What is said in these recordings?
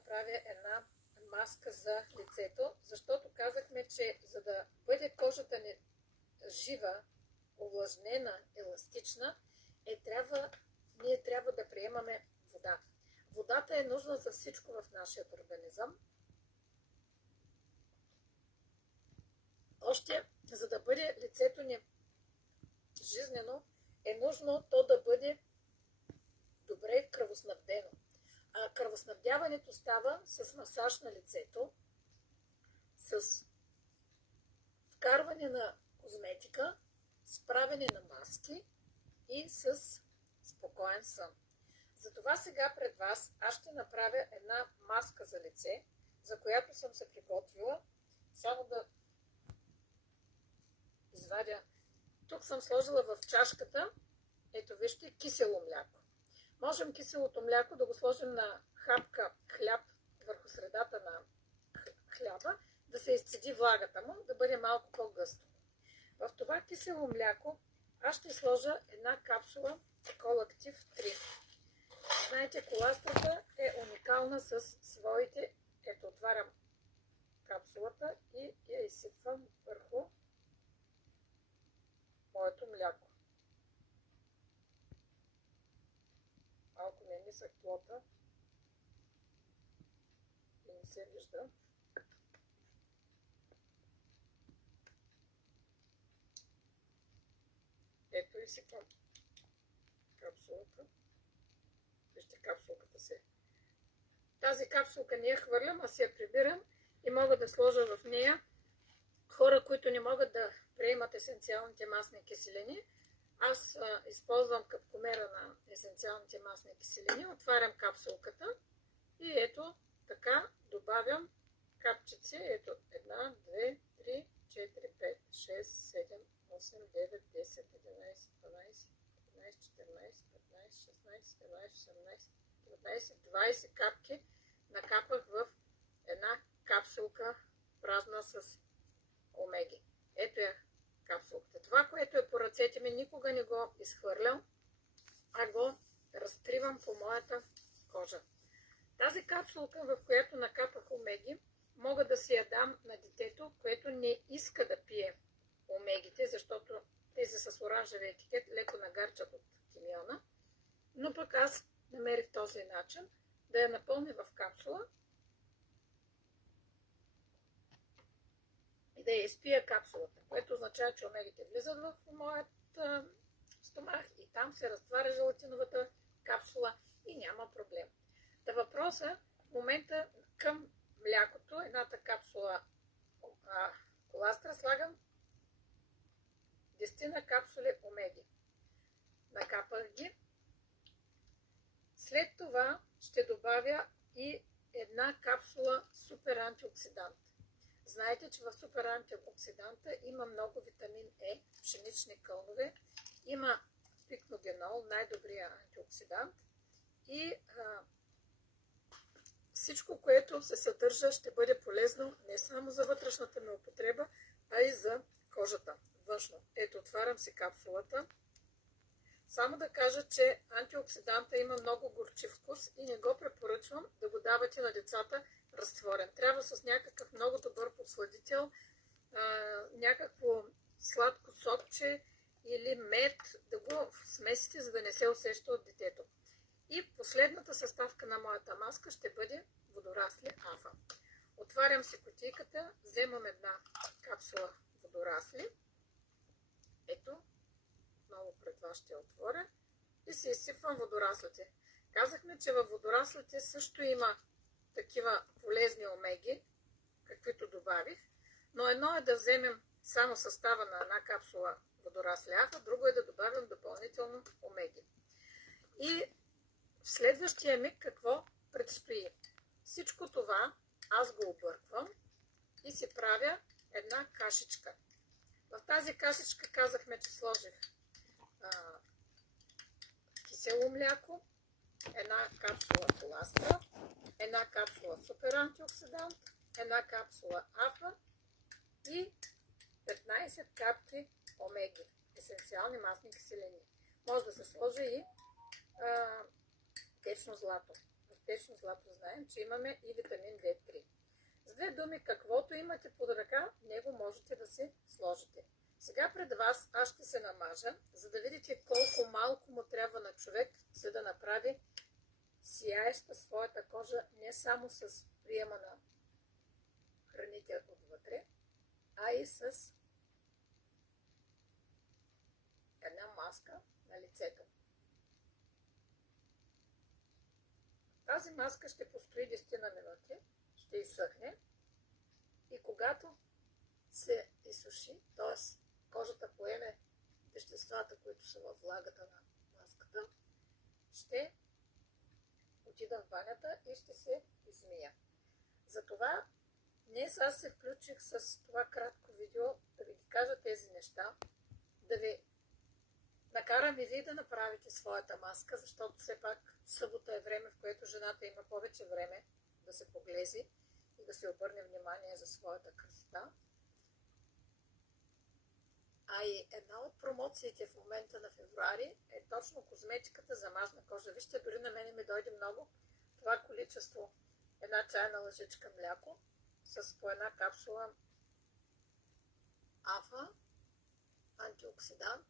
направя една маска за лицето, защото казахме, че за да бъде кожата ни жива, увлажнена, еластична, ние трябва да приемаме вода. Водата е нужна за всичко в нашия организъм. Още, за да бъде лицето ни жизнено, е нужно то да бъде добре кръвоснабдено. А кръвоснабдяването става с масаж на лицето, с вкарване на козметика, с правене на маски и с спокоен сън. Затова сега пред вас аз ще направя една маска за лице, за която съм се приготвила. Само да извадя. Тук съм сложила в чашката, ето вижте, кисело мляко. Можем киселото мляко да го сложим на хапка хляб върху средата на хляба, да се изцеди влагата му, да бъде малко по-гъсто. В това кисело мляко аз ще сложа една капсула Колактив 3. Знаете, коластрата е уникална със своите... Ето, отварям капсулата и я изсипвам върху моето мляко. Малко не нисък плота и не се вижда. Ето и сипвам капсулата. Вижте, капсулката се. Тази капсулка не я хвърлям, а си я прибирам и мога да сложа в нея. Хора, които не могат да приемат есенциалните масни киселини, аз използвам капкомера на есенциалните масни киселини, отварям капсулката и ето така добавям капчици. Ето 1, 2, 3, 4, 5, 6, 7, 8, 9, 10, 11, 12, 13, 14, 15, 16, 17, 18, 19, 20 капки накапах в една капсулка празна с омеги. Ето я капсулката. Това, което е по ръцете ми, никога не го изхвърлям, а го разтривам по моята кожа. Тази капсулка, в която накапах омеги, мога да си я дам на детето, което не иска да пие омегите, защото тези с оранжеви етикет леко нагарчат от тимиона. Но пък аз намерих този начин да я напълня в капсула и да я изпия капсулата, което означава, че омегите влизат в моят стомах и там се разтваря желатиновата капсула и няма проблем. Та въпроса в момента към млякото, едната капсула коластра, слагам 10 капсули омеги. Накапах ги. След това ще добавя и една капсула супер антиоксидант. Знаете, че в супер антиоксиданта има много витамин Е, пшенични кълнове, има пикногенол, най-добрия антиоксидант и всичко, което се съдържа, ще бъде полезно не само за вътрешната ми употреба, а и за кожата, външно. Ето, отварям си капсулата. Само да кажа, че антиоксиданта има много горчив вкус и не го препоръчвам да го давате на децата разтворен. Трябва с някакъв много добър подсладител, някакво сладко сокче или мед да го смесите, за да не се усеща от детето. И последната съставка на моята маска ще бъде водорасли афа. Отварям си кутийката, вземам една капсула водорасли. Ето, много пред вас ще я отворя и си изсипвам водораслите. Казахме, че във водораслите също има такива полезни омеги, каквито добавих, но едно е да вземем само състава на една капсула водорасли афа, друго е да добавим допълнително омеги. И в следващия миг какво предстои? Всичко това аз го обърквам и си правя една кашичка. В тази кашичка казахме, че сложих кисело мляко, една капсула коластра, една капсула супер антиоксидант, една капсула афа и 15 капки омеги, есенциални масни киселини. Може да се сложи и течно злато. В синтетично злато знаем, че имаме и витамин D3. С две думи, каквото имате под ръка, него можете да се сложите. Сега пред вас аз ще се намажа, за да видите колко малко му трябва на човек, за да направи сияеща своята кожа, не само с приема на храните отвътре, а и с една маска на лицето. Тази маска ще постои 10 на минути, ще изсъхне и когато се изсуши, т.е. кожата поеме веществата, които са във влагата на маската, ще отида в банята и ще се измия. Затова днес аз се включих с това кратко видео да ви кажа тези неща, да ви накарам и вие да направите своята маска, защото все пак събота е време, в което жената има повече време да се поглези и да се обърне внимание за своята красота. А и една от промоциите в момента на февруари е точно козметиката за мазна кожа. Вижте, дори на мене ми дойде много това количество, една чайна лъжичка мляко с по една капсула АФА, антиоксидант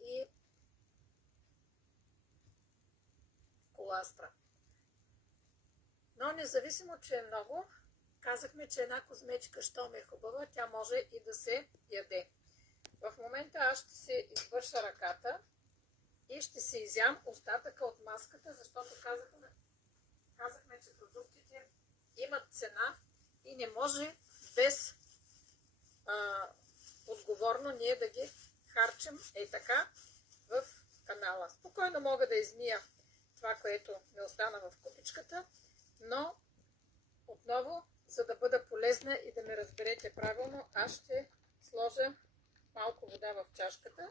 и коластра. Но независимо, че е много, казахме, че една козметика, щом е хубава, тя може и да се яде. В момента аз ще се извърша ръката и ще се изям остатъка от маската, защото казахме, че продуктите имат цена и не може без отговорно ние да ги харчим така в канала. Спокойно мога да измия това, което ми остана в купичката, но отново, за да бъда полезна и да ме разберете правилно, аз ще сложа малко вода в чашката.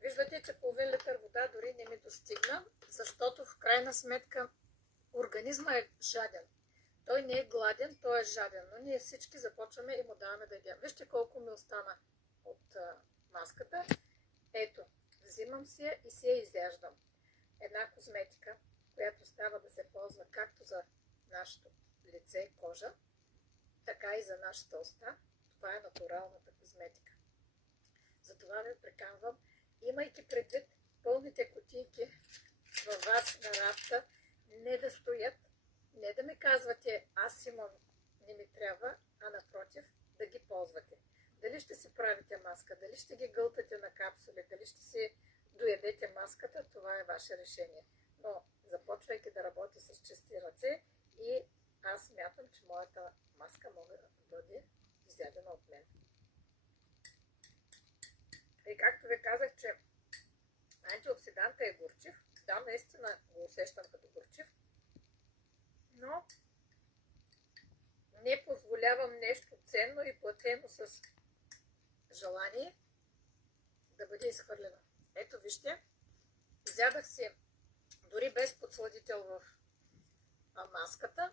Виждате, че половин литър вода дори не ми достигна, защото в крайна сметка организма е жаден. Той не е гладен, той е жаден, но ние всички започваме и му даваме да ядем. Вижте колко ми остана от маската. Ето, взимам си я и си я изяждам. Една козметика, която става да се ползва както за нашето лице, кожа, така и за нашата уста. Това е натуралната козметика. Затова ви приканвам, имайки предвид пълните кутийки във вас на рафта, не да стоят, не да ми казвате, аз имам, не ми трябва, а напротив, да ги ползвате. Дали ще си правите маска, дали ще ги гълтате на капсули, дали ще си доедете маската, това е ваше решение. Но започвайки да работи с чисти ръце, и аз смятам, че моята маска може да бъде изядена от мен. И както ви казах, че антиоксиданта е горчив, да, наистина го усещам като горчив, но не позволявам нещо ценно и платено с желание да бъде изхвърлено. Ето вижте, изядах си дори без подсладител в маската.